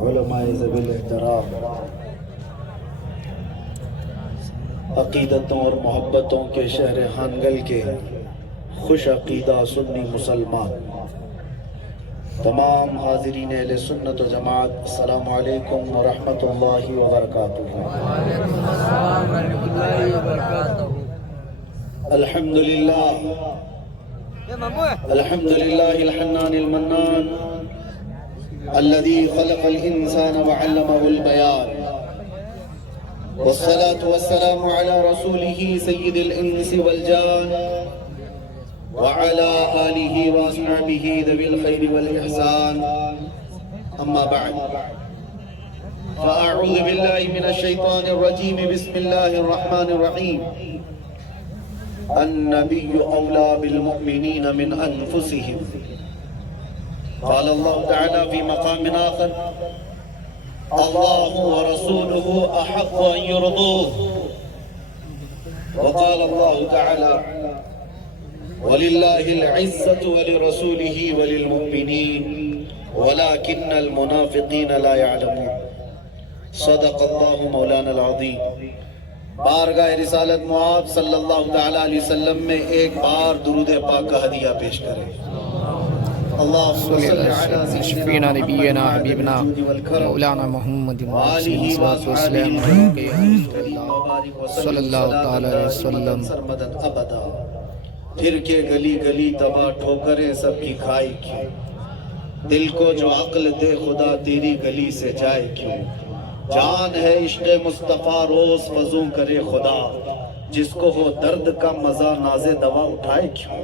علماء ذوی احترام، عقیدتوں اور محبتوں کے شہر ہانگل کے خوش عقیدہ سنی مسلمان، تمام حاضرین اہل سنت و جماعت، السلام علیکم ورحمۃ اللہ وبرکاتہ۔ الحمدللہ الحمدللہ الحنان المنان الذي خلق الإنسان وعلمه البيان، والصلاة والسلام على رسوله سيد الإنس والجان وعلى آله وأصحابه ذوي الخير والإحسان، أما بعد فأعوذ بالله من الشيطان الرجيم، بسم الله الرحمن الرحيم۔ النبي أولى بالمؤمنين من أنفسهم، قال الله تعالى في مقام آخر: الله ورسوله أحق أن يرضوه، وقال الله تعالى: ولله العزة ولرسوله وللمؤمنين ولكن المنافقين لا يعلمون۔ صدق اللہ مولانا العظیم۔ بارگاہ رسالت معاب صلی اللہ تعالی علیہ وسلم میں ایک بار درود پاک کا ہدیہ پیش کریں۔ اللہم صلی علی شفینا نبینا حبیبنا مولانا محمد صلی اللہ تعالی علیہ وسلم۔ سرمدد ابدا، پھر کے گلی گلی تباہ ٹھوکریں سب کی کھائی کیوں، دل کو جو عقل دے خدا تیری گلی سے جائے کیوں، جان ہے عشق مصطفیٰ روز فزوں کرے خدا، جس کو ہو درد کا مزہ ناز دوا اٹھائے کیوں۔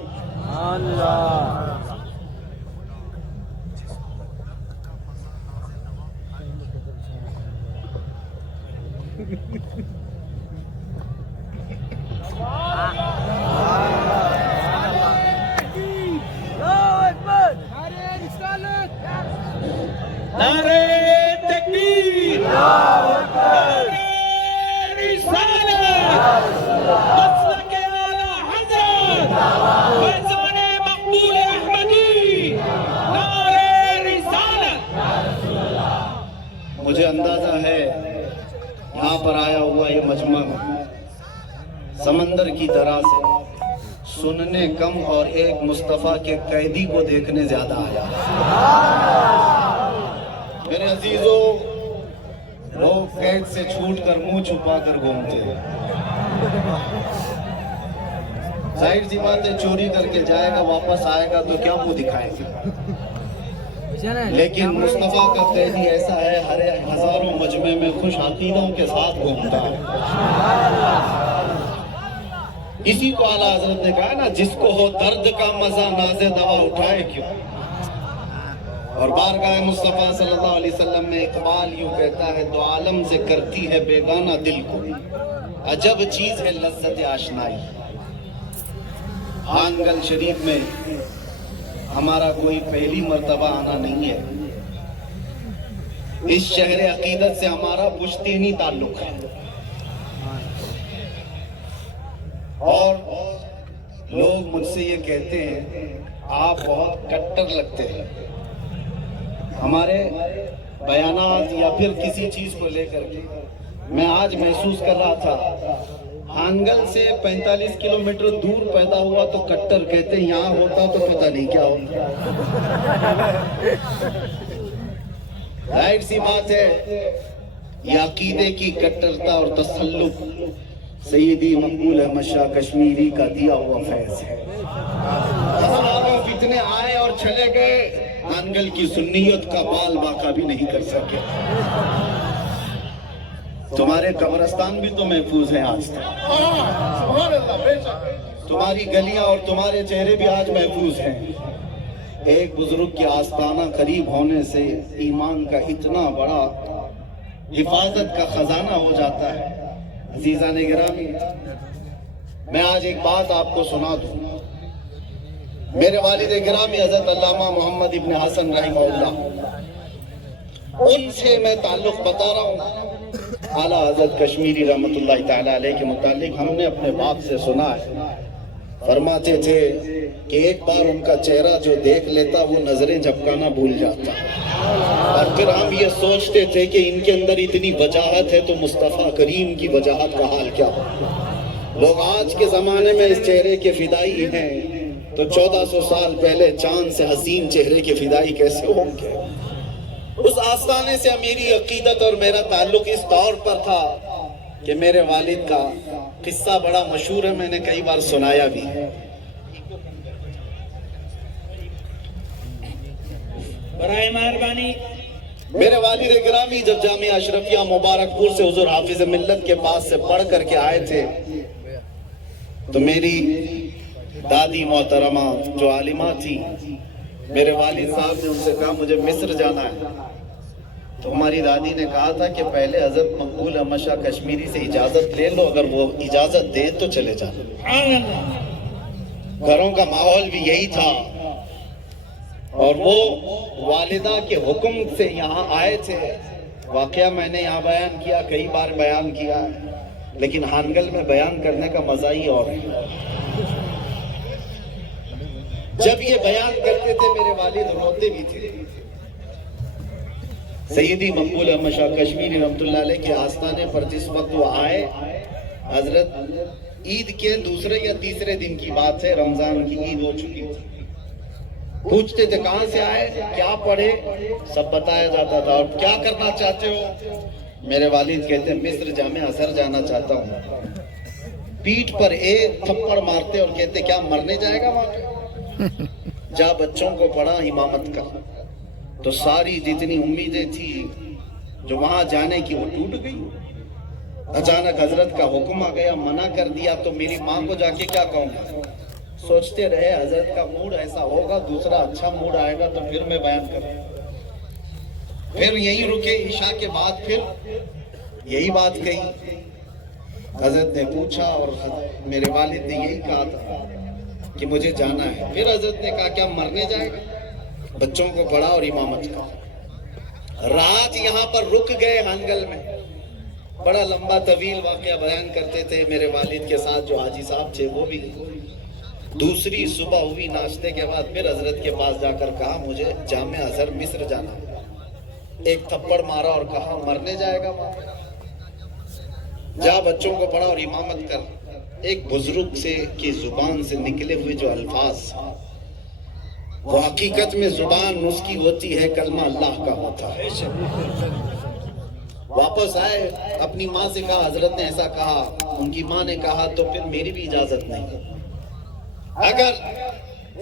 نعرہ تکبیر، نعرہ رسالت، مسلک اعلیٰ حضرت، فیضان مقبول احمدی، نعرہ رسالت۔ مجھے اندازہ ہے یہاں پر آیا ہوا یہ مجمع سمندر کی طرح سے سننے کم اور ایک مصطفیٰ کے قیدی کو دیکھنے زیادہ آیا۔ میرے عزیزوں، لوگ قید سے چھوٹ کر منہ چھپا کر گھومتے ہیں، ظاہر سی بات ہے چوری کر کے جائے گا واپس آئے گا تو کیا منہ دکھائے گا، لیکن مصطفیٰ کا قیدی ایسا ہے ہر ہزاروں مجمع میں خوش عقیدوں کے ساتھ گھومتا ہے۔ اسی کو اعلیٰ حضرت نے کہا نا، جس کو ہو درد کا مزہ ناز دوا اٹھائے کیوں۔ اور بارگاہ مصطفیٰ صلی اللہ علیہ وسلم میں اقبال یوں کہتا ہے: دو عالم سے کرتی ہے بیگانہ دل کو، عجب چیز ہے لذت آشنائی۔ ہانگل شریف میں ہمارا کوئی پہلی مرتبہ آنا نہیں ہے، اس شہر عقیدت سے ہمارا پشتینی تعلق ہے، اور لوگ مجھ سے یہ کہتے ہیں آپ بہت کٹر لگتے ہیں، ہمارے بیانات یا پھر کسی چیز کو لے کر کے۔ میں آج محسوس کر رہا تھا ہانگل سے 45 کلومیٹر دور پیدا ہوا تو کٹر کہتے ہیں، یہاں ہوتا تو پتہ نہیں کیا ہوتا۔ ظاہر سی بات ہے یہ عقیدے کی کٹرتا اور تسلط سیدی مقبول احمد شاہ کشمیری کا دیا ہوا فیض ہے۔ ہزاروں فتنے آئے اور چلے گئے، ہانگل کی سنیت کا بال باقا بھی نہیں کر سکے۔ تمہارے قبرستان بھی تو محفوظ ہیں آج تک، تمہاری گلیاں اور تمہارے چہرے بھی آج محفوظ ہیں۔ ایک بزرگ کی آستانہ قریب ہونے سے ایمان کا اتنا بڑا حفاظت کا خزانہ ہو جاتا ہے۔ عزیزان گرامی، میں آج ایک بات آپ کو سنا دوں۔ میرے والد گرامی حضرت علامہ محمد ابن حسن رحمہ اللہ، ان سے میں تعلق بتا رہا ہوں۔ اعلیٰ حضرت کشمیری رحمت اللہ تعالیٰ علیہ کے متعلق ہم نے اپنے باپ سے سنا ہے، فرماتے تھے کہ ایک بار ان کا چہرہ جو دیکھ لیتا وہ نظریں جھپکانا بھول جاتا، اور پھر ہم یہ سوچتے تھے کہ ان کے اندر اتنی وجاہت ہے تو مصطفیٰ کریم کی وجاہت کا حال کیا ہو. لوگ آج کے زمانے میں اس چہرے کے فدائی ہیں تو 1400 سال پہلے چاند سے حسین چہرے کے فدائی کیسے ہوں گے؟ اس آستانے سے میری عقیدت اور میرا تعلق اس طور پر تھا کہ میرے والد کا قصہ بڑا مشہور ہے، میں نے کئی بار سنایا بھی ہے. برائے مہربانی میرے والد گرامی جب جامعہ اشرفیہ مبارک پور سے حضور حافظ ملت کے پاس سے پڑھ کر کے آئے تھے تو میری دادی محترمہ جو عالمہ تھی، میرے والد صاحب نے ان سے کہا مجھے مصر جانا ہے. تو ہماری دادی نے کہا تھا کہ پہلے حضرت مقبول احمد شاہ کشمیری سے اجازت لے لو، اگر وہ اجازت دیں تو چلے جانا. گھروں کا ماحول بھی یہی تھا اور وہ والدہ کے حکم سے یہاں آئے تھے. واقعہ میں نے یہاں بیان کیا، کئی بار بیان کیا ہے، لیکن ہانگل میں بیان کرنے کا مزہ ہی اور ہے. جب یہ بیان کرتے تھے میرے والد روتے بھی تھے. سیدی مقبول احمد شاہ کشمیری رحمۃ اللہ علیہ کے آستانے پر جس وقت وہ آئے، حضرت عید کے دوسرے یا تیسرے دن کی بات ہے، رمضان کی عید ہو چکی تھی. پوچھتے تھے کہاں سے آئے، کیا پڑھے، سب بتایا جاتا تھا. اور کیا کرنا چاہتے ہو؟ میرے والد کہتے ہیں مصر جامعہ ازہر جانا چاہتا ہوں. پیٹھ پر ایک تھپڑ مارتے اور کہتے کیا مرنے جائے گا وہاں پہ؟ جا بچوں کو پڑھا امامت کا. تو ساری جتنی امیدیں تھی جو وہاں جانے کی وہ ٹوٹ گئی. اچانک حضرت کا حکم آ گیا، منع کر دیا. تو میری ماں کو جا کے کیا کہوں گا؟ سوچتے رہے حضرت کا موڈ ایسا ہوگا، دوسرا اچھا موڈ آئے گا تو پھر میں بیان کروں. پھر یہی رکے، عشاء کے بعد پھر یہی بات کہی. حضرت نے پوچھا اور میرے والد نے یہی کہا تھا کہ مجھے جانا ہے. پھر حضرت نے کہا کیا مرنے جائے گا؟ بچوں کو پڑھا اور امامت کا. رات یہاں پر رک گئے ہانگل میں. بڑا لمبا طویل واقعہ بیان کرتے تھے میرے والد کے ساتھ جو حاجی صاحب تھے وہ بھی. دوسری صبح ہوئی، ناشتے کے بعد پھر حضرت کے پاس جا کر کہا مجھے جامعہ ازہر مصر جانا ہے. ایک تھپڑ مارا اور کہا مرنے جائے گا وہاں، جا بچوں کو پڑھا اور امامت کر. ایک بزرگ سے کی زبان سے نکلے ہوئے جو الفاظ وہ حقیقت میں زبان اس کی ہوتی ہے، کلمہ اللہ کا ہوتا ہے. واپس آئے، اپنی ماں سے کہا حضرت نے ایسا کہا. ان کی ماں نے کہا تو پھر میری بھی اجازت نہیں. اگر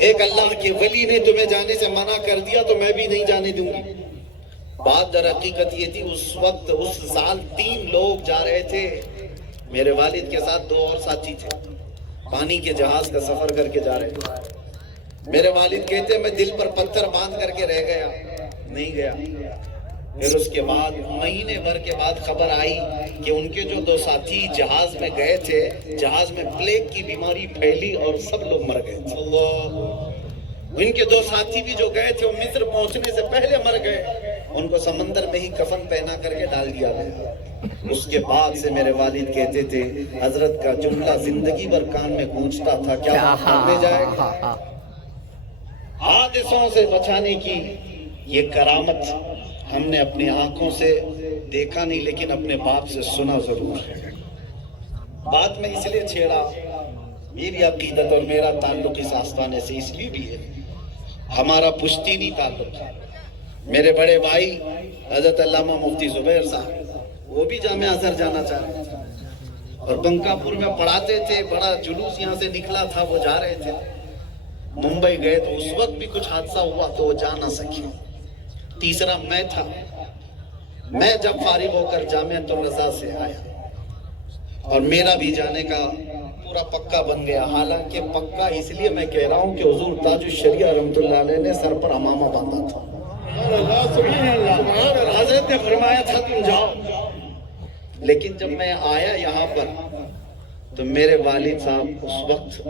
ایک اللہ کے ولی نے تمہیں جانے سے منع کر دیا تو میں بھی نہیں جانے دوں گی. بات در حقیقت یہ تھی، اس وقت اس سال 3 لوگ جا رہے تھے. میرے والد کے ساتھ 2 اور ساتھی تھے. پانی کے جہاز کا سفر کر کے جا رہے تھے. میرے والد کہتے میں دل پر پتھر باندھ کر کے رہ گیا، نہیں گیا. پھر اس کے بعد مہینے بھر کے بعد خبر آئی کہ ان کے جو 2 ساتھی جہاز میں گئے تھے، جہاز میں پلیگ کی بیماری پھیلی اور سب لوگ مر گئے تھے. ان کے 2 ساتھی بھی جو گئے تھے وہ مصر پہنچنے سے پہلے مر گئے. ان کو سمندر میں ہی کفن پہنا کر کے ڈال دیا گیا. اس کے بعد سے میرے والد کہتے تھے حضرت کا جملہ زندگی بھر کان میں گونجتا تھا، کیا مرنے جائے گا؟ حادثوں سے بچانے کی یہ کرامت ہم نے اپنی آنکھوں سے دیکھا نہیں، لیکن اپنے باپ سے سنا ضرور ہے. بات میں اس لیے چھیڑا، میری عقیدت اور میرا تعلق اس آستانے سے اس لیے بھی ہے، ہمارا پشتینی تعلق ہے. میرے بڑے بھائی حضرت علامہ مفتی زبیر صاحب وہ بھی جامعہ ازہر جانا چاہ رہے تھے اور بنکا پور میں پڑھاتے تھے. بڑا جلوس یہاں سے نکلا تھا، وہ جا رہے تھے. ممبئی گئے تو اس وقت بھی کچھ حادثہ ہوا تو وہ جا نہ سکے. تیسرا میں تھا. میں جب فارغ ہو کر جامعۃ الرضا سے آیا اور میرا بھی جانے کا پورا پکا بن گیا. حالانکہ پکا اس لیے میں کہہ رہا ہوں کہ حضور تاج الشریعہ رحمۃ اللہ علیہ نے سر پر عمامہ باندھا تھا. حضرت نے فرمایا تھا تم جاؤ. لیکن جب میں آیا یہاں پر تو میرے والد صاحب اس وقت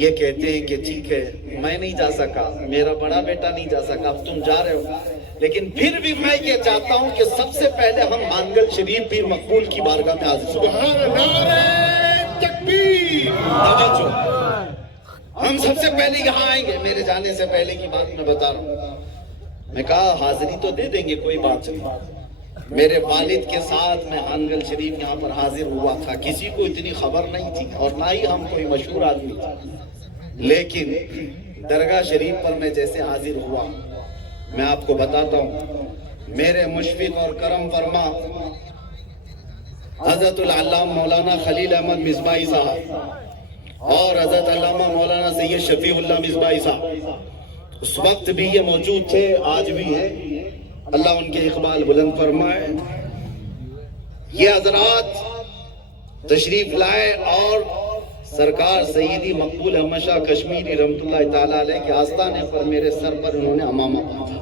یہ کہتے ہیں کہ ٹھیک ہے میں نہیں جا سکا، میرا بڑا بیٹا نہیں جا سکا، اب تم جا رہے ہو. لیکن پھر بھی میں یہ چاہتا ہوں کہ سب سے پہلے ہم مانگل شریف پیر مقبول کی بارگاہ میں حاضر ہم سب سے پہلے یہاں آئیں گے. میرے جانے سے پہلے کی بات میں بتا رہا ہوں. میں کہا حاضری تو دے دیں گے، کوئی بات نہیں۔ میرے والد کے ساتھ میں ہانگل شریف یہاں پر حاضر ہوا تھا، کسی کو اتنی خبر نہیں تھی اور نہ ہی ہم کوئی مشہور آدمی تھے، لیکن درگاہ شریف پر میں جیسے حاضر ہوا، میں آپ کو بتاتا ہوں، میرے مشفق اور کرم فرما حضرت العلامہ مولانا خلیل احمد مصباحی صاحب اور حضرت علامہ مولانا سید شفیع اللہ مصباحی صاحب اس وقت بھی یہ موجود تھے، آج بھی ہیں، اللہ ان کے اقبال بلند فرمائے۔ یہ حضرات تشریف لائے اور سرکار سیدی مقبول احمد شاہ کشمیری رحمۃ اللہ تعالیٰ علیہ کے آستانے پر میرے سر پر انہوں نے عمامہ باندھا۔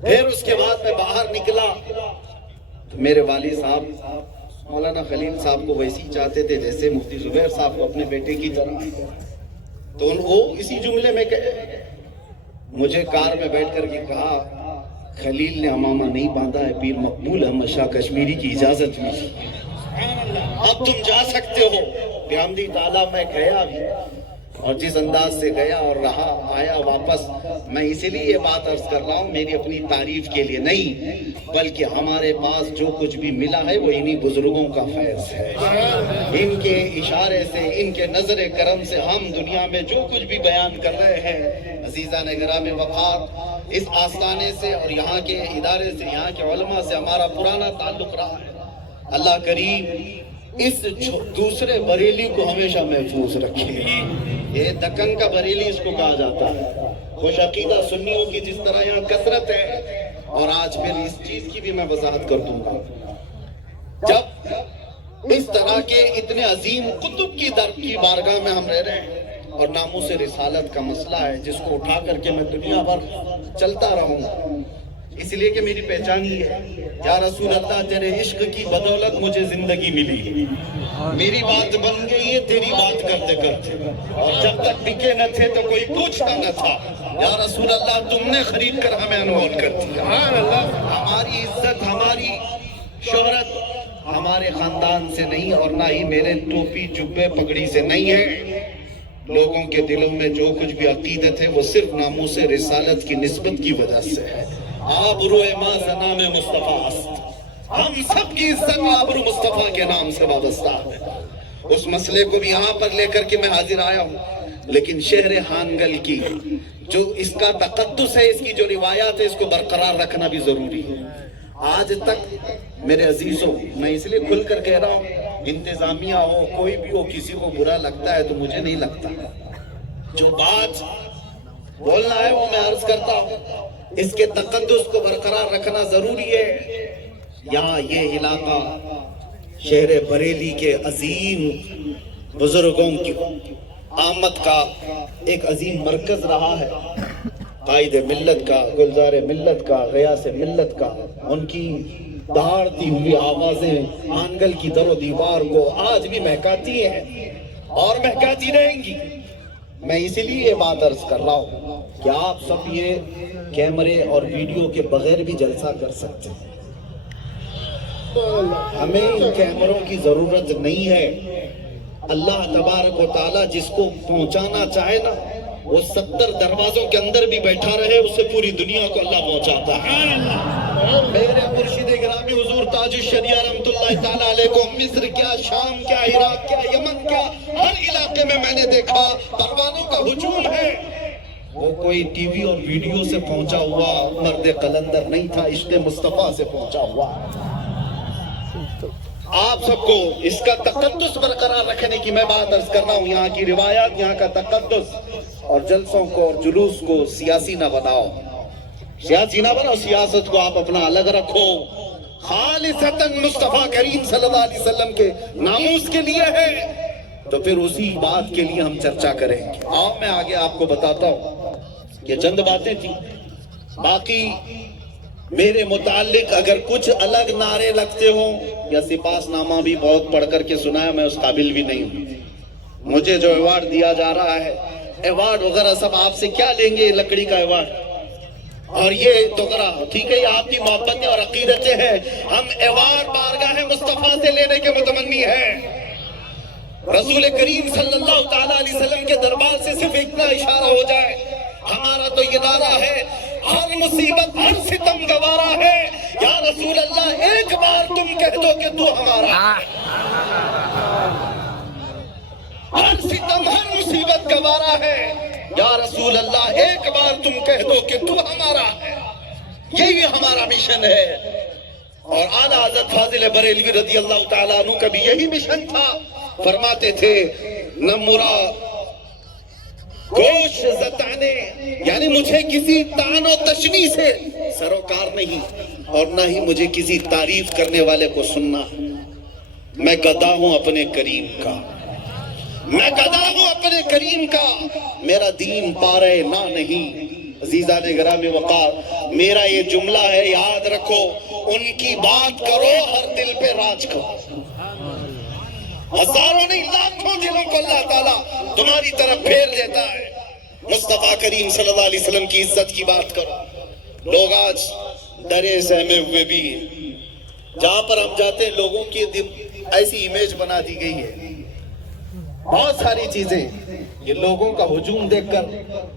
پھر اس کے بعد میں باہر نکلا تو میرے والد صاحب مولانا خلیل صاحب کو ویسی چاہتے تھے جیسے مفتی زبیر صاحب کو اپنے بیٹے کی طرح، تو ان کو اسی جملے میں کہے، مجھے کار میں بیٹھ کر کے کہا خلیل نے عمامہ نہیں باندھا ہے، پیر مقبول احمد شاہ کشمیری کی اجازت ملی، اب تم جا سکتے ہو۔ بحمدی تعالیٰ میں گیا بھی، اور جس انداز سے گیا اور رہا آیا واپس، میں اسی لیے یہ بات عرض کر رہا ہوں، میری اپنی تعریف کے لیے نہیں، بلکہ ہمارے پاس جو کچھ بھی ملا ہے وہ انہی بزرگوں کا فیض ہے۔ ان کے اشارے سے، ان کے نظر کرم سے ہم دنیا میں جو کچھ بھی بیان کر رہے ہیں، عزیزان گرامی وقار، اس آستانے سے اور یہاں کے ادارے سے، یہاں کے علماء سے ہمارا پرانا تعلق رہا ہے۔ اللہ کریم اس دوسرے بریلی کو ہمیشہ محفوظ رکھے۔ یہ دکن کا بریلی اس کو کہا جاتا ہے، خوش عقیدہ سنیوں کی جس طرح یہاں کثرت ہے، اور آج پھر اس چیز کی بھی میں وضاحت کر دوں گا۔ جب اس طرح کے اتنے عظیم قطب کی در کی بارگاہ میں ہم رہ رہے ہیں اور ناموس رسالت کا مسئلہ ہے جس کو اٹھا کر کے میں دنیا بھر چلتا رہوں گا، اس لیے کہ میری پہچان ہی ہے، یا رسول اللہ تیرے عشق کی بدولت مجھے زندگی ملی، میری بات بن گئی ہے تیری بات کرتے کرتے، اور جب تک بکے نہ تھے تو کوئی پوچھتا نہ تھا، یا رسول اللہ تم نے خرید کر ہمیں انمول کر دیا۔ ہماری عزت، ہماری شہرت ہمارے خاندان سے نہیں اور نہ ہی میرے ٹوپی جبے پگڑی سے نہیں ہے، لوگوں کے دلوں میں جو کچھ بھی عقیدت ہے وہ صرف ناموس رسالت کی نسبت کی وجہ سے ہے۔ آبرو ما زنام مصطفیٰ است، ہم سب کی عزت آبرو مصطفیٰ کے نام سے وابستہ ہے۔ اس مسئلے کو بھی یہاں پر لے کر کے میں حاضر آیا ہوں، لیکن شہر ہانگل کی جو اس کا تقدس ہے، اس کی جو روایات ہے، اس کو برقرار رکھنا بھی ضروری ہے۔ آج تک میرے عزیزوں، میں اس لیے کھل کر کہہ رہا ہوں، انتظامیہ ہو کوئی بھی ہو، کسی کو برا لگتا ہے تو مجھے نہیں لگتا، جو بات بولنا ہے وہ میں عرض کرتا ہوں، اس کے تقدس کو برقرار رکھنا ضروری ہے۔ یہاں یہ علاقہ شہر بریلی کے عظیم بزرگوں کی آمد کا ایک عظیم مرکز رہا ہے، قائد ملت کا، گلزار ملت کا، غیاث ملت کا، ان کی دہاڑتی ہوئی آوازیں آنگل کی در و دیوار کو آج بھی مہکاتی ہیں اور مہکاتی رہیں گی۔ میں اسی لیے یہ بات عرض کر رہا ہوں کہ آپ سب یہ کیمرے اور ویڈیو کے بغیر بھی جلسہ کر سکتے ہیں، ہمیں ان کیمروں کی ضرورت نہیں ہے۔ اللہ تبارک و تعالیٰ جس کو پہنچانا چاہے نا، وہ 70 دروازوں کے اندر بھی بیٹھا رہے، اسے پوری دنیا کو اللہ پہنچاتا ہے۔ میرے مرشد گرامی حضور تاج الشریعہ رحمت اللہ تعالیٰ علیہ کو مصر کیا، شام کیا، عراق کیا، یمن کیا، ہر علاقے میں نے دیکھا پروانوں کا ہجوم ہے۔ وہ کوئی ٹی وی اور ویڈیو سے پہنچا ہوا مرد قلندر نہیں تھا، عشق مصطفیٰ سے پہنچا ہوا۔ آپ سب کو اس کا تقدس برقرار رکھنے کی میں بات عرض کر رہا ہوں، یہاں کی روایات، یہاں کا تقدس، اور جلسوں کو اور جلوس کو سیاسی نہ بناؤ، سیاسی نہ بناؤ، سیاست کو آپ اپنا الگ رکھو، خالصتاً مصطفیٰ کریم صلی اللہ علیہ وسلم کے ناموس کے لیے ہے، تو پھر اسی بات کے لیے ہم چرچا کریں گے۔ آؤ میں آگے آپ کو بتاتا ہوں، یہ چند باتیں تھیں، باقی میرے متعلق اگر کچھ الگ نعرے لگتے ہوں، یا سپاس نامہ بھی بہت پڑھ کر کے سنایا، میں اس قابل بھی نہیں ہوں۔ مجھے جو ایوارڈ دیا جا رہا ہے، ایوارڈ وغیرہ سب آپ سے کیا لیں گے، لکڑی کا ایوارڈ اور یہ توغرا، ٹھیک ہے، یہ آپ کی محبتیں اور عقیدتیں ہیں، ہم ایوارڈ بارگاہ مصطفیٰ سے لینے کے متمنی ہیں۔ رسول کریم صلی اللہ تعالیٰ علیہ وسلم کے دربار سے صرف اتنا اشارہ ہو جائے، ہمارا تو یہ نعرہ ہے، ہر مصیبت ہر ستم گوارا ہے، یا رسول اللہ ایک بار تم کہہ دو کہ تو ہمارا ہے۔ ہر ستم ہر مصیبت گوارا ہے، یا رسول اللہ ایک بار تم کہہ دو کہ تو ہمارا ہے۔ یہی ہمارا مشن ہے، اور اعلیٰ حضرت فاضل بریلوی رضی اللہ تعالیٰ عنہ کا بھی یہی مشن تھا۔ فرماتے تھے نہ مرا گوش زتانے، یعنی مجھے کسی تان و تشنی سے سروکار نہیں، اور نہ ہی مجھے کسی تعریف کرنے والے کو سننا۔ میں گدا ہوں اپنے کریم کا، میں گدا ہوں اپنے کریم کا، میرا دین پارے نہ نہیں۔ عزیزان گرامی وقار، میرا یہ جملہ ہے، یاد رکھو، ان کی بات کرو ہر دل پہ راج کرو۔ ہزاروں نہیں لاکھوں دلوں کو اللہ تعالیٰ تمہاری طرف پھیر دیتا ہے۔ مصطفیٰ کریم صلی اللہ علیہ وسلم کی عزت کی بات کرو۔ لوگ آج ڈرے سہمے ہوئے بھی ہیں، جہاں پر ہم جاتے ہیں لوگوں کی ایسی امیج بنا دی گئی ہے، بہت ساری چیزیں، یہ لوگوں کا ہجوم دیکھ کر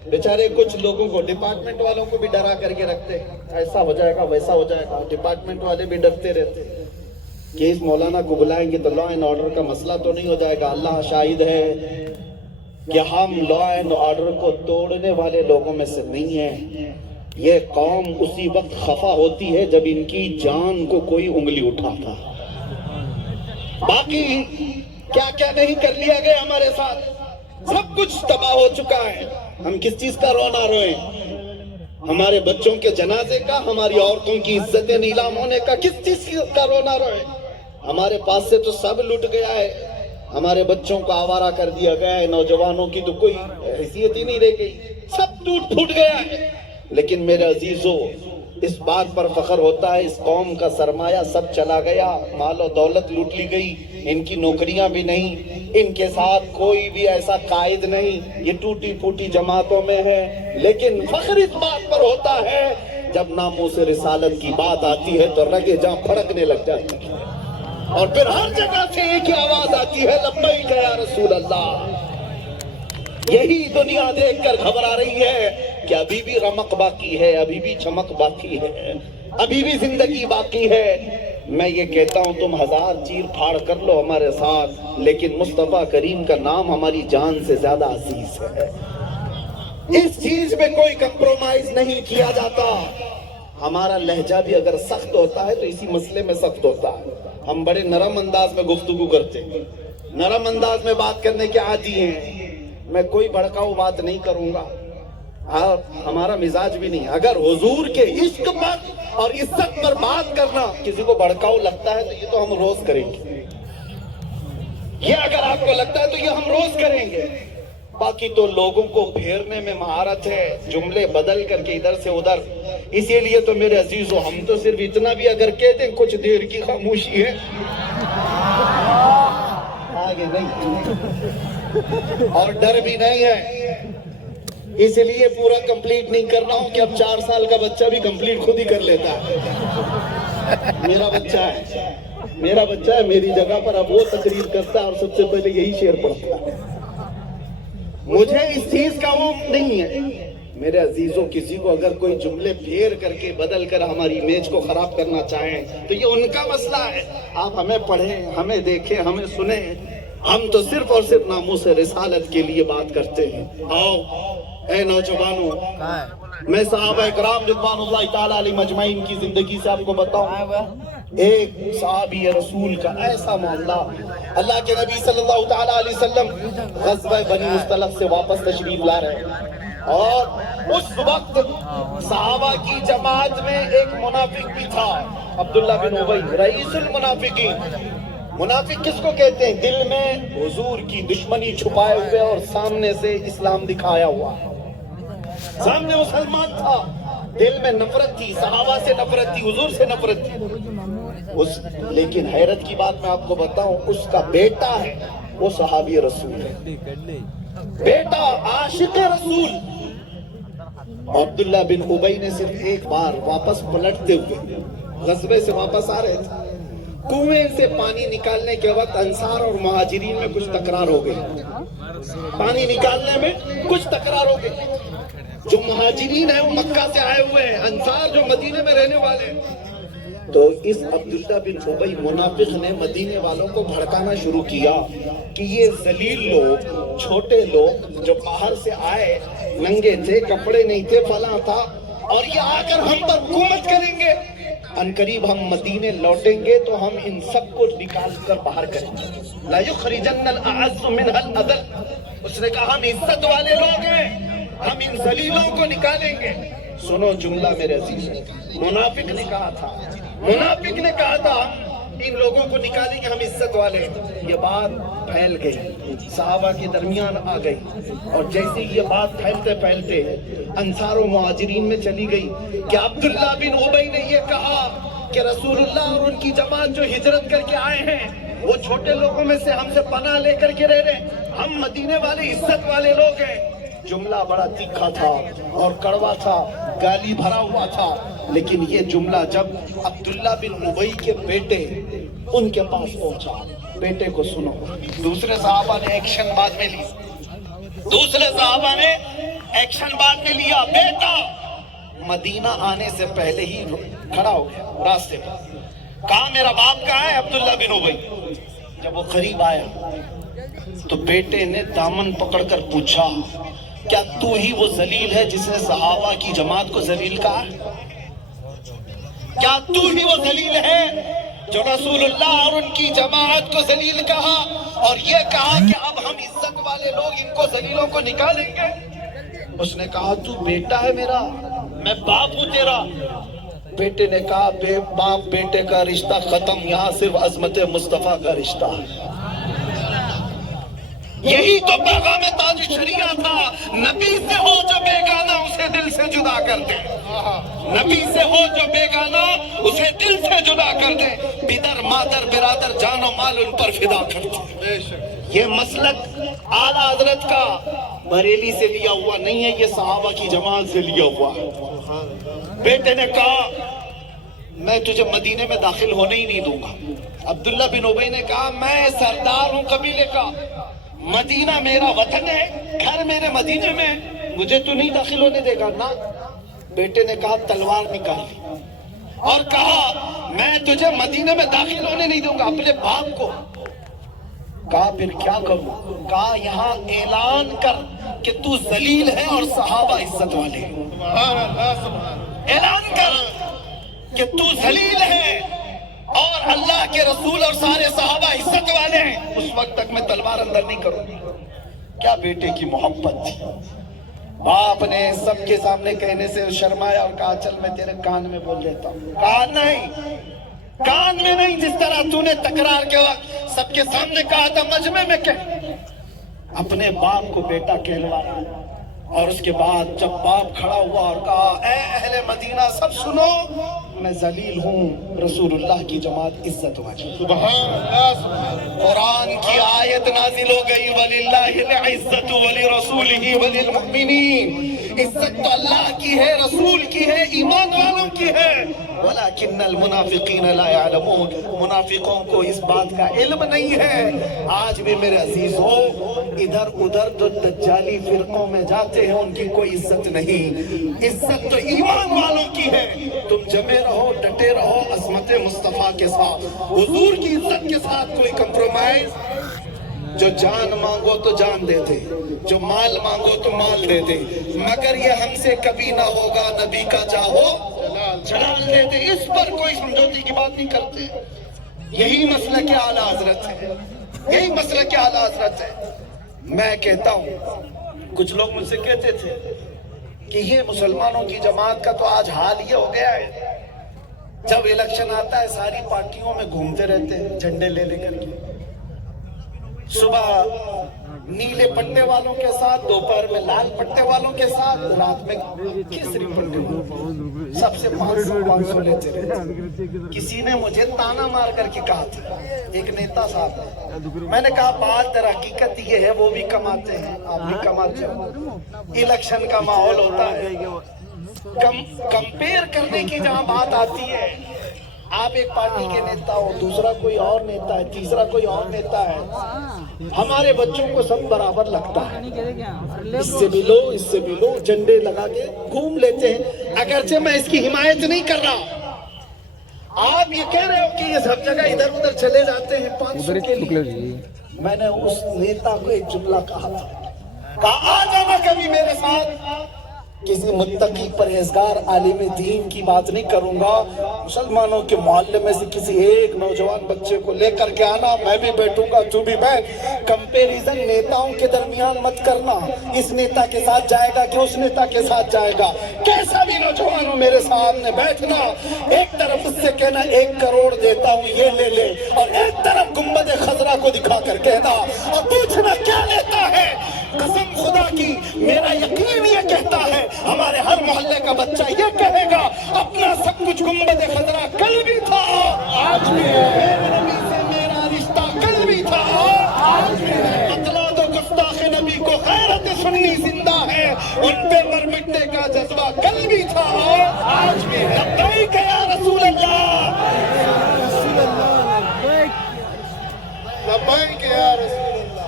بیچارے کچھ لوگوں کو، ڈپارٹمنٹ والوں کو بھی ڈرا کر کے رکھتے ہیں، ایسا ہو جائے گا ویسا ہو جائے گا۔ ڈپارٹمنٹ والے بھی ڈرتے رہتے ہیں کہ اس مولانا کو بلائیں گے تو لا اینڈ آرڈر کا مسئلہ تو نہیں ہو جائے گا۔ اللہ شاہد ہے کہ ہم لا اینڈ آرڈر کو توڑنے والے لوگوں میں سے نہیں ہیں۔ یہ قوم اسی وقت خفا ہوتی ہے جب ان کی جان کو کوئی انگلی اٹھاتا۔ باقی کیا کیا نہیں کر لیا گیا ہمارے ساتھ، سب کچھ تباہ ہو چکا ہے۔ ہم کس چیز کا رونا روئیں؟ ہمارے بچوں کے جنازے کا، ہماری عورتوں کی عزت نیلام ہونے کا، کس چیز کا رونا روئیں؟ ہمارے پاس سے تو سب لٹ گیا ہے، ہمارے بچوں کو آوارہ کر دیا گیا ہے، نوجوانوں کی تو کوئی حیثیت ہی نہیں رہ گئی، سب ٹوٹ پھوٹ گیا ہے۔ لیکن میرے عزیزو، اس بات پر فخر ہوتا ہے، اس قوم کا سرمایہ سب چلا گیا، مال و دولت لوٹ لی گئی، ان کی نوکریاں بھی نہیں، ان کے ساتھ کوئی بھی ایسا قائد نہیں، یہ ٹوٹی پھوٹی جماعتوں میں ہے۔ لیکن فخر اس بات پر ہوتا ہے جب ناموس رسالت کی بات آتی ہے تو رگے جہاں پھڑکنے لگ جاتی ہے، اور پھر ہر جگہ سے ایک ہی آواز آتی ہے، لبیک یا رسول اللہ۔ یہی دنیا دیکھ کر گھبرا رہی ہے کہ ابھی بھی رمق باقی ہے، ابھی بھی چمک باقی ہے، ابھی بھی زندگی باقی ہے۔ میں یہ کہتا ہوں تم ہزار چیر پھاڑ کر لو ہمارے ساتھ، لیکن مصطفیٰ کریم کا نام ہماری جان سے زیادہ عزیز ہے۔ اس چیز میں کوئی کمپرومائز نہیں کیا جاتا۔ ہمارا لہجہ بھی اگر سخت ہوتا ہے تو اسی مسئلے میں سخت ہوتا ہے۔ ہم بڑے نرم انداز میں گفتگو کرتے ہیں، نرم انداز میں بات کرنے کے عادی ہیں۔ میں کوئی بھڑکاؤ بات نہیں کروں گا، ہمارا مزاج بھی نہیں۔ اگر حضور کے عشق پر اور عزت پر بات کرنا کسی کو بھڑکاؤ لگتا ہے تو یہ تو ہم روز کریں گے، یہ اگر آپ کو لگتا ہے تو یہ ہم روز کریں گے۔ باقی تو لوگوں کو پھیرنے میں مہارت ہے، جملے بدل کر کے ادھر سے ادھر۔ اسی لیے تو میرے عزیزو، ہم تو صرف اتنا بھی اگر کہتے ہیں کچھ دیر کی خاموشی ہے، آگے نہیں، اور ڈر بھی نہیں ہے۔ اس لیے پورا کمپلیٹ نہیں کر رہا ہوں کہ اب 4 سال کا بچہ بھی کمپلیٹ خود ہی کر لیتا ہے۔ میرا بچہ ہے، میرا بچہ ہے، میری جگہ پر اب وہ تقریر کرتا ہے اور سب سے پہلے یہی شعر پڑھتا ہے۔ مجھے اس چیز کا وہ نہیں ہے۔ میرے عزیزوں، کسی کو اگر کوئی جملے پھیر کر کے بدل کر ہماری امیج کو خراب کرنا چاہیں تو یہ ان کا مسئلہ ہے۔ آپ ہمیں پڑھیں، ہمیں دیکھیں، ہمیں سنیں، ہم تو صرف اور صرف ناموس رسالت کے لیے بات کرتے ہیں۔ آؤ اے نوجوانوں، میں صحابہ اکرام رضوان اللہ تعالیٰ علیہ مجمعین کی زندگی سے آپ کو بتاؤں۔ ایک صحابی رسول کا ایسا معاملہ، اللہ کے نبی صلی اللہ تعالیٰ علیہ وسلم غزوہ بنی مصطلق سے واپس تشریف لا رہے ہیں، اور اس وقت صحابہ کی جماعت میں ایک منافق بھی تھا، عبداللہ بن ابی، رئیس المنافقین۔ منافق کس کو کہتے ہیں؟ دل میں حضور کی دشمنی چھپائے ہوئے اور سامنے سے اسلام دکھایا ہوا، سامنے مسلمان تھا، دل میں نفرت تھی، صحابہ سے نفرت تھی، حضور سے نفرت تھی۔ لیکن حیرت کی بات میں آپ کو بتاؤں، اس کا بیٹا ہے، وہ صحابی رسول ہے، بیٹا عاشق رسول۔ عبداللہ بن ابی نے صرف ایک بار واپس پلٹتے ہوئے غزوے سے واپس آ رہے تھے، کنویں سے پانی نکالنے کے وقت انصار اور مہاجرین میں کچھ تکرار ہو گئی، پانی نکالنے میں کچھ تکرار ہو گئی۔ جو مہاجرین ہیں وہ مکہ سے آئے ہوئے ہیں، انصار جو مدینے میں رہنے والے ہیں۔ تو اس عبداللہ بن ابی منافق نے مدینے والوں کو بھڑکانا شروع کیا کہ یہ ذلیل لوگ، چھوٹے لوگ جو باہر سے آئے، ننگے تھے، کپڑے نہیں تھے، فلاں تھا، اور یہ آ کر ہم پر حکومت کریں گے۔ عنقریب ہم مدینے لوٹیں گے تو ہم ان سب کو نکال کر باہر کریں گے۔ لا یخرجن الاعز منها الاذل، اس نے کہا ہم عزت والے لوگ ہیں، ہم ان ذلیلوں کو نکالیں گے۔ سنو جملہ میرے عزیز، منافق نے کہا تھا، منافق نے کہا تھا ان لوگوں کو نکالیں گے، ہم عزت والے۔ یہ بات پھیل گئی، صحابہ کے درمیان آ گئی، اور جیسے یہ بات پھیلتے پھیلتے انصار و مہاجرین میں چلی گئی کہ عبداللہ بن ابی نے یہ کہا کہ رسول اللہ اور ان کی جماعت جو ہجرت کر کے آئے ہیں وہ چھوٹے لوگوں میں سے ہم سے پناہ لے کر کے رہ رہے ہیں، ہم مدینے والے عزت والے لوگ ہیں۔ جملہ بڑا تیکھا تھا اور کڑوا تھا، گالی بھرا ہوا تھا، لیکن یہ جملہ جب عبداللہ بن ابی کے بیٹے ان کے پاس پہنچا، بیٹے کو سنو۔ دوسرے صحابہ نے ایکشن بعد میں لی، دوسرے صحابہ نے ایکشن بعد میں لیا۔ بیٹا مدینہ آنے سے پہلے ہی کھڑا ہو گیا راستے پر، کہا میرا باپ کہاں ہے؟ عبداللہ بن ابی۔ جب وہ قریب آیا تو بیٹے نے دامن پکڑ کر پوچھا کیا تو ہی وہ ذلیل ہے جس نے صحابہ کی جماعت کو ذلیل کہا؟ کیا تو ہی وہ ذلیل ہے جو رسول اللہ اور ان کی جماعت کو ذلیل کہا اور یہ کہا کہ اب ہم عزت والے لوگ ان کو ذلیلوں کو نکالیں گے؟ اس نے کہا تو بیٹا ہے میرا، میں باپ ہوں تیرا۔ بیٹے نے کہا باپ بیٹے کا رشتہ ختم، یہاں صرف عظمت مصطفیٰ کا رشتہ ہے۔ یہی تو پیغام تاج شریعہ تھا، نبی سے ہو جو بیگانہ اسے دل سے جدا کر دے، نبی سے ہو جو بیگانہ اسے دل سے جدا کر دے، پدر مادر برادر جان و مال ان پر فدا کر دے۔ یہ مسلک اعلیٰ حضرت کا بریلی سے لیا ہوا نہیں ہے، یہ صحابہ کی جماعت سے لیا ہوا ہے۔ بیٹے نے کہا میں تجھے مدینے میں داخل ہونے ہی نہیں دوں گا۔ عبداللہ بن ابی نے کہا میں سردار ہوں قبیلے کا، مدینہ میرا وطن ہے، گھر میرے مدینے میں، مجھے تو نہیں داخل ہونے دے گا نا۔ بیٹے نے کہا تلوار نکال اور کہا میں تجھے مدینہ میں داخل ہونے نہیں دوں گا، اپنے باپ کو۔ کہا پھر کیا کروں؟ کہا یہاں اعلان کر کہ تو ذلیل ہے اور صحابہ عزت والے ہیں، اعلان کر کہ تو ذلیل ہے اور اللہ کے رسول اور سارے صحابہ عزت والے ہیں، اس وقت تک میں تلوار اندر نہیں کروں گا۔ کیا بیٹے کی محبت تھی۔ باپ نے سب کے سامنے کہنے سے شرمایا اور کہا چل میں تیرے کان میں بول دیتا ہوں۔ کہا نہیں، کان میں نہیں، جس طرح تو نے تکرار کے وقت سب کے سامنے کہا تھا مجمع میں کہہ۔ اپنے باپ کو بیٹا کہلوایا، اور اس کے بعد جب باپ کھڑا ہوا اور کہا اے اہل مدینہ سب سنو، میں ذلیل ہوں، رسول اللہ کی جماعت عزت والی۔ سبحان اللہ۔ قرآن کی آیت نازل ہو گئی وَلِلَّهِ الْعِزَّةُ وَلِرَسُولِهِ وَلِلْمُؤْمِنِينَ، عزت تو اللہ کی ہے، رسول کی ہے، ایمان والوں کی ہے۔ وَلَكِنَّ الْمُنَافِقِينَ لَا يَعْلَمُونَ، منافقوں کو اس بات کا علم نہیں ہے۔ آج بھی میرے عزیز ہو، ادھر ادھر جو دجالی فرقوں میں جاتے ہیں ان کی کوئی عزت نہیں، عزت تو ایمان والوں کی ہے۔ تم جمے رہو، ڈٹے رہو عظمت مصطفیٰ کے ساتھ، حضور کی عزت کے ساتھ کوئی کمپرومائز۔ جو جان مانگو تو جان دے دے، جو مال مانگو تو مال دے دے، مگر یہ ہم سے کبھی نہ ہوگا، نبی کا چاہو جلال دے دے، اس پر کوئی سمجھوتی کی بات نہیں کرتے۔ یہی مسلک اعلیٰ حضرت ہے، یہی مسلک اعلیٰ حضرت ہے۔ میں کہتا ہوں، کچھ لوگ مجھ سے کہتے تھے کہ یہ مسلمانوں کی جماعت کا تو آج حال یہ ہو گیا ہے، جب الیکشن آتا ہے ساری پارٹیوں میں گھومتے رہتے ہیں جھنڈے لے لے کر کے، صبح نیلے پٹے والوں کے ساتھ، دوپہر میں لال پٹے والوں کے ساتھ، رات میں کیسری پٹے والوں، سب سے 500 لیتے رہتے۔ کسی نے مجھے تانا مار کر کے کہا تھا، ایک نیتا صاحب نے، میں نے کہا بات در حقیقت یہ ہے وہ بھی کماتے ہیں آپ بھی کماتے ہو، الیکشن کا ماحول ہوتا ہے، کمپیر کرنے کی جہاں بات آتی ہے آپ ایک پارٹی کے نیتا ہو، دوسرا کوئی اور نیتا ہے، تیسرا کوئی اور نیتا ہے، ہمارے بچوں کو سب برابر لگتا ہے، اس سے بھی لو اس سے بھی لو، جھنڈے لگا کے گھوم لیتے ہیں۔ اگرچہ میں اس کی حمایت نہیں کر رہا، آپ یہ کہہ رہے ہو کہ یہ سب جگہ ادھر ادھر چلے جاتے ہیں 500 کے لیے۔ میں نے اس نیتا کو ایک جملہ کہا تھا، آ جانا کبھی میرے ساتھ، کسی متقی پرہیزگار عالم دین کی بات نہیں کروں گا، مسلمانوں کے محلے میں سے کسی ایک نوجوان بچے کو لے کر کے آنا، میں بھی بیٹھوں گا تو بھی بیٹھ۔ کمپیریزن نیتاؤں کے درمیان مت کرنا، اس نیتا کے ساتھ جائے گا کہ اس نیتا کے ساتھ جائے گا، کیسا بھی نوجوان ہو میرے سامنے بیٹھنا، ایک طرف اس سے کہنا 1 کروڑ دیتا ہوں یہ لے لے، اور ایک طرف گنبد خضرا کو دکھا کر کہنا اور پوچھنا کیا لیتا ہے۔ قسم خدا کی میرا یقین یہ کہتا ہے، ہمارے ہر محلے کا بچہ یہ کہے گا اپنا سب کچھ گنبد خضرا کل بھی تھا آج بھی ہے، میرے نبی سے میرا رشتہ کل بھی تھا آج بھی ہے، بتلا دو گستاخ نبی کو غیرت سنی زندہ ہے، ان پہ مر مٹنے کا جذبہ کل بھی تھا آج بھی ہے۔ لبیک یا رسول اللہ، لبیک یا رسول اللہ۔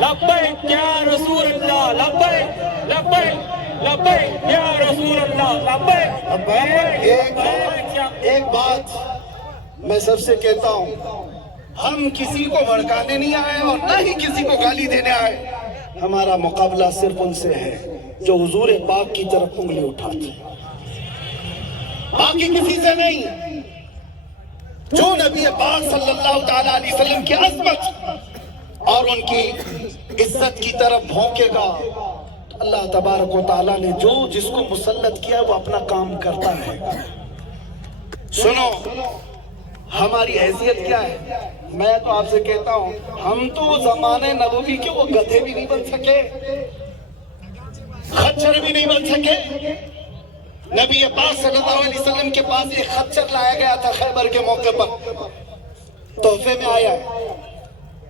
لبیک یا رسول اللہ، لبیک لبیک لبیک یا رسول اللہ، لبیک۔ ایک بات میں سب سے کہتا ہوں، ہم کسی کو بھڑکانے نہیں آئے اور نہ ہی کسی کو گالی دینے آئے، ہمارا مقابلہ صرف ان سے ہے جو حضور پاک کی طرف انگلی اٹھاتے ہیں، باقی کسی سے نہیں۔ جو نبی پاک صلی اللہ تعالیٰ علیہ وسلم کی عظمت اور ان کی عزت کی طرف بھونکے گا، اللہ تبارک و تعالیٰ نے جو جس کو مسلط کیا وہ اپنا کام کرتا رہے گا۔ سنو، ہماری حیثیت کیا ہے؟ میں تو آپ سے کہتا ہوں، ہم تو زمانے نبوی کے وہ گدھے بھی نہیں بن سکے، خچر بھی نہیں بن سکے۔ نبی پاک صلی اللہ علیہ وسلم کے پاس ایک خچر لایا گیا تھا خیبر کے موقع پر، تحفے میں آیا ہے۔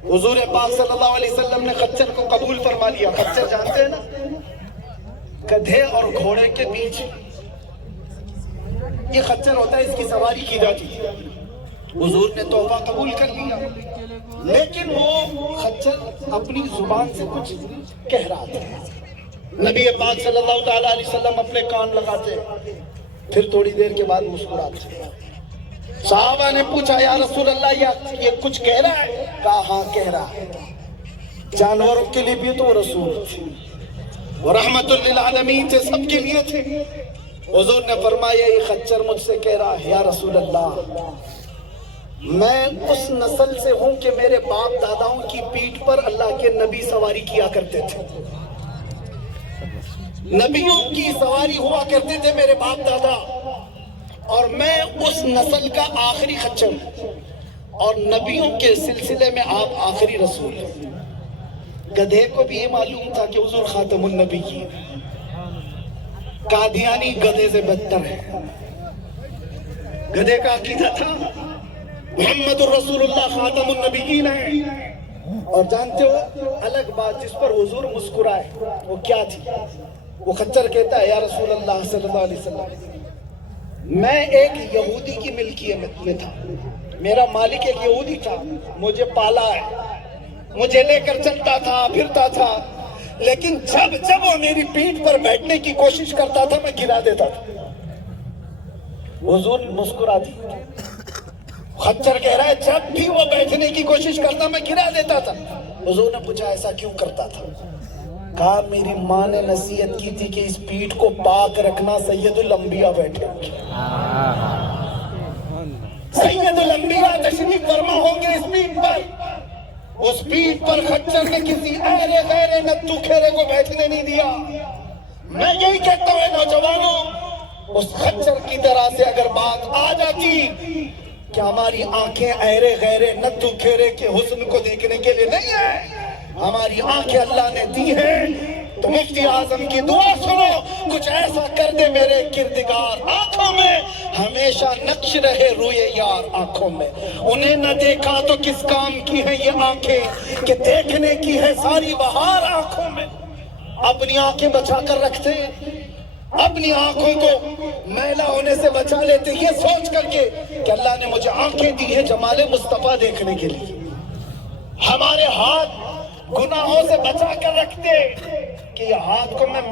حضور پاک صلی اللہ علیہ وسلم نے خچر کو قبول فرما لیا۔ خچر جانتے ہیں نا، گدھے اور گھوڑے کے بیچ یہ خچر ہوتا ہے، اس کی سواری کی جاتی ہے۔ حضور نے تحفہ قبول کر لیا، لیکن وہ خچر اپنی زبان سے کچھ کہہ رہا تھا۔ نبی پاک صلی اللہ تعالیٰ علیہ وسلم اپنے کان لگاتے، پھر تھوڑی دیر کے بعد مسکراتے۔ صحابہ نے پوچھا یا رسول اللہ یہ کچھ کہہ رہا ہے؟ کہا ہاں کہہ رہا ہے۔ جانوروں کے لیے بھی تو وہ رسول تھے، وہ رحمت للعالمین تھے، سب کے لیے تھے۔ حضور نے فرمایا یہ خچر مجھ سے کہہ رہا ہے یا رسول اللہ، میں اس نسل سے ہوں کہ میرے باپ داداؤں کی پیٹھ پر اللہ کے نبی سواری کیا کرتے تھے، نبیوں کی سواری ہوا کرتے تھے میرے باپ دادا، اور میں اس نسل کا آخری خچر ہوں، اور نبیوں کے سلسلے میں آپ آخری رسول ہیں۔ گدھے کو بھی یہ معلوم تھا کہ حضور خاتم النبی کی، قادیانی گدھے سے بدتر ہے۔ گدھے کا عقیدہ تھا محمد الرسول اللہ خاتم النبیین ہے، اور جانتے ہو الگ بات جس پر حضور مسکرائے وہ کیا تھی؟ وہ خچر کہتا ہے یا رسول اللہ صلی اللہ علیہ وسلم، میں ایک یہودی کی ملکیت میں تھا، میرا مالک ایک یہودی تھا، مجھے پالا ہے، مجھے لے کر چلتا تھا پھرتا تھا، لیکن جب وہ میری پیٹھ پر بیٹھنے کی کوشش کرتا تھا میں گرا دیتا تھا۔ حضور مسکرا دی۔ خچر کہہ رہا ہے جب بھی وہ بیٹھنے کی کوشش کرتا میں گرا دیتا تھا۔ حضور نے پوچھا ایسا کیوں کرتا تھا؟ کہا میری ماں نے نصیحت کی تھی کہ اس پیٹھ کو پاک رکھنا، سید الانبیاء بیٹھے ہوں گے، سید الانبیاء تشریف فرما ہوں گے اس پیٹھ پر۔ اس پیٹھ پر خچر نے کسی ایرے غیرے نتو کھیرے کو بیٹھنے نہیں دیا۔ میں یہی کہتا ہوں نوجوانوں، اس خچر کی طرح سے اگر بات آ جاتی کہ ہماری آنکھیں ایرے غیرے نتو کھیرے کے حسن کو دیکھنے کے لیے نہیں ہے، ہماری آنکھیں اللہ نے دی ہیں، تو مفتی اعظم کی دعا سنو، کچھ ایسا کر دے میرے کردگار آنکھوں میں، ہمیشہ نقش رہے روئے یار آنکھوں میں۔ انہیں نہ دیکھا تو کس کام کی ہے یہ آنکھیں کہ دیکھنے کی ہے ساری بہار آنکھوں میں۔ اپنی آنکھیں بچا کر رکھتے ہیں، اپنی آنکھوں کو میلا ہونے سے بچا لیتے یہ سوچ کر کے کہ اللہ نے مجھے آنکھیں دی ہے جمال مصطفیٰ دیکھنے کے لیے. ہمارے ہاتھ گناہوں سے بچا کر رکھتے کہ یہ ہاتھ کو میں